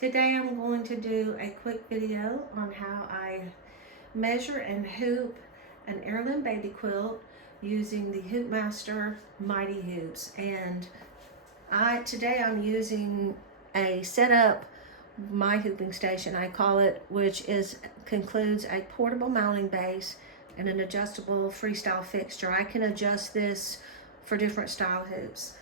Today I'm going to do a quick video on how I measure and hoop an heirloom baby quilt using the Hoopmaster Mighty Hoops. And today I'm using a setup my hooping station, I call it, which concludes a portable mounting base and an adjustable freestyle fixture. I can adjust this for different style hoops.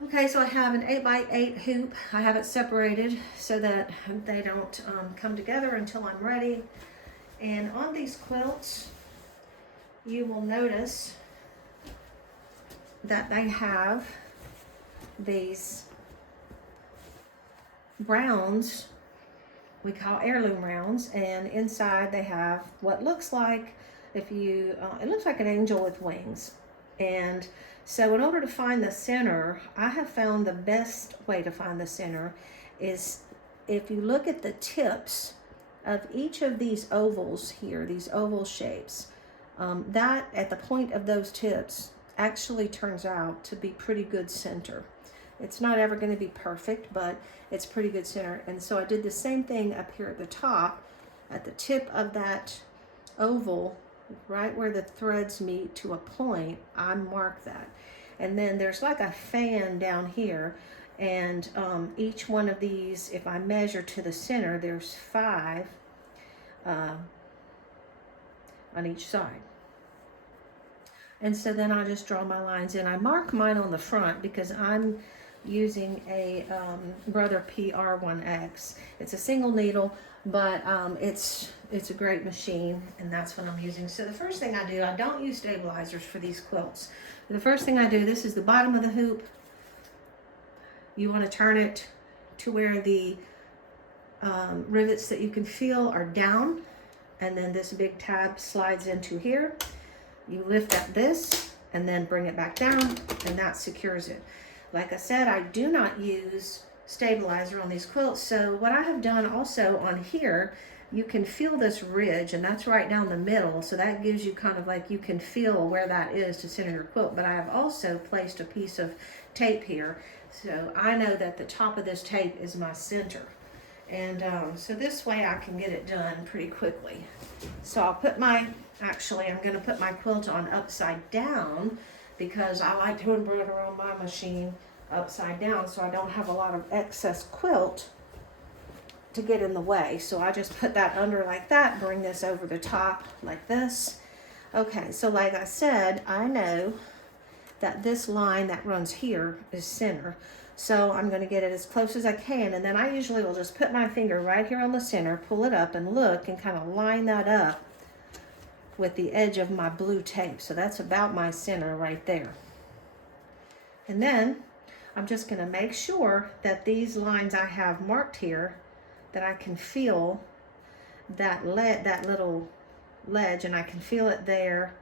Okay, so I have an 8x8 hoop. I have it separated so that they don't come together until I'm ready. And on these quilts, you will notice that they have these rounds we call heirloom rounds, and inside they have what looks like, it looks like an angel with wings. And so in order to find the center, I have found the best way to find the center is if you look at the tips of each of these ovals here, these oval shapes, that at the point of those tips actually turns out to be pretty good center. It's not ever going to be perfect, but it's pretty good center. And so I did the same thing up here at the top, at the tip of that oval, right where the threads meet to a point, I mark that. And then there's like a fan down here, and each one of these, if I measure to the center, there's 5 on each side. And so then I just draw my lines in. I mark mine on the front because I'm using a Brother PR1X. It's a single needle, but it's a great machine, and that's what I'm using. So the first thing I do, I don't use stabilizers for these quilts. The first thing I do, this is the bottom of the hoop. You want to turn it to where the rivets that you can feel are down, and then this big tab slides into here. You lift up this and then bring it back down, and that secures it. Like I said, I do not use stabilizer on these quilts. So what I have done also on here, you can feel this ridge, and that's right down the middle. So that gives you kind of like, you can feel where that is to center your quilt. But I have also placed a piece of tape here. So I know that the top of this tape is my center. And so this way I can get it done pretty quickly. So I'll put actually I'm gonna put my quilt on upside down, because I like to embroider on my machine upside down so I don't have a lot of excess quilt to get in the way. So I just put that under like that, bring this over the top like this. Okay, so like I said, I know that this line that runs here is center. So I'm gonna get it as close as I can, and then I usually will just put my finger right here on the center, pull it up and look and kind of line that up with the edge of my blue tape. So that's about my center right there. And then I'm just gonna make sure that these lines I have marked here, that I can feel that little ledge, and I can feel it there,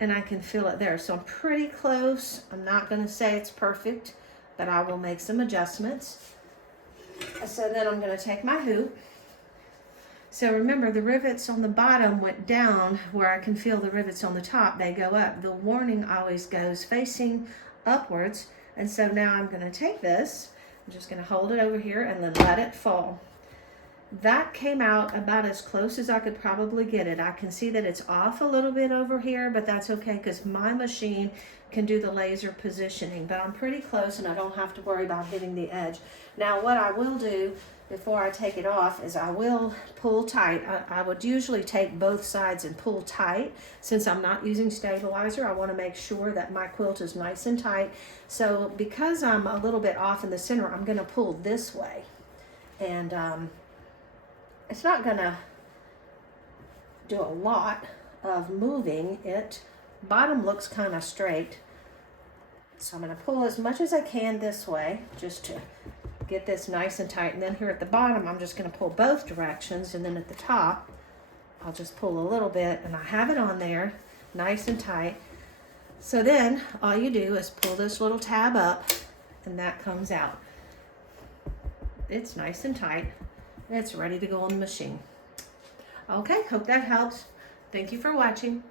and I can feel it there. So I'm pretty close. I'm not gonna say it's perfect, but I will make some adjustments. So then I'm gonna take my hoop. So remember, the rivets on the bottom went down where I can feel the rivets on the top, they go up. The warning always goes facing upwards. And so now I'm gonna take this, I'm just gonna hold it over here and then let it fall. That came out about as close as I could probably get it. I can see that it's off a little bit over here, but that's okay because my machine can do the laser positioning. But I'm pretty close and I don't have to worry about hitting the edge. Now what I will do before I take it off is I will pull tight. I would usually take both sides and pull tight. Since I'm not using stabilizer, I want to make sure that my quilt is nice and tight. So because I'm a little bit off in the center, I'm going to pull this way. And it's not going to do a lot of moving it. Bottom looks kind of straight. So I'm going to pull as much as I can this way just to get this nice and tight. And then here at the bottom, I'm just going to pull both directions, and then at the top I'll just pull a little bit, and I have it on there nice and tight. So then all you do is pull this little tab up, and that comes out. It's nice and tight. It's ready to go on the machine. Okay, hope that helps. Thank you for watching.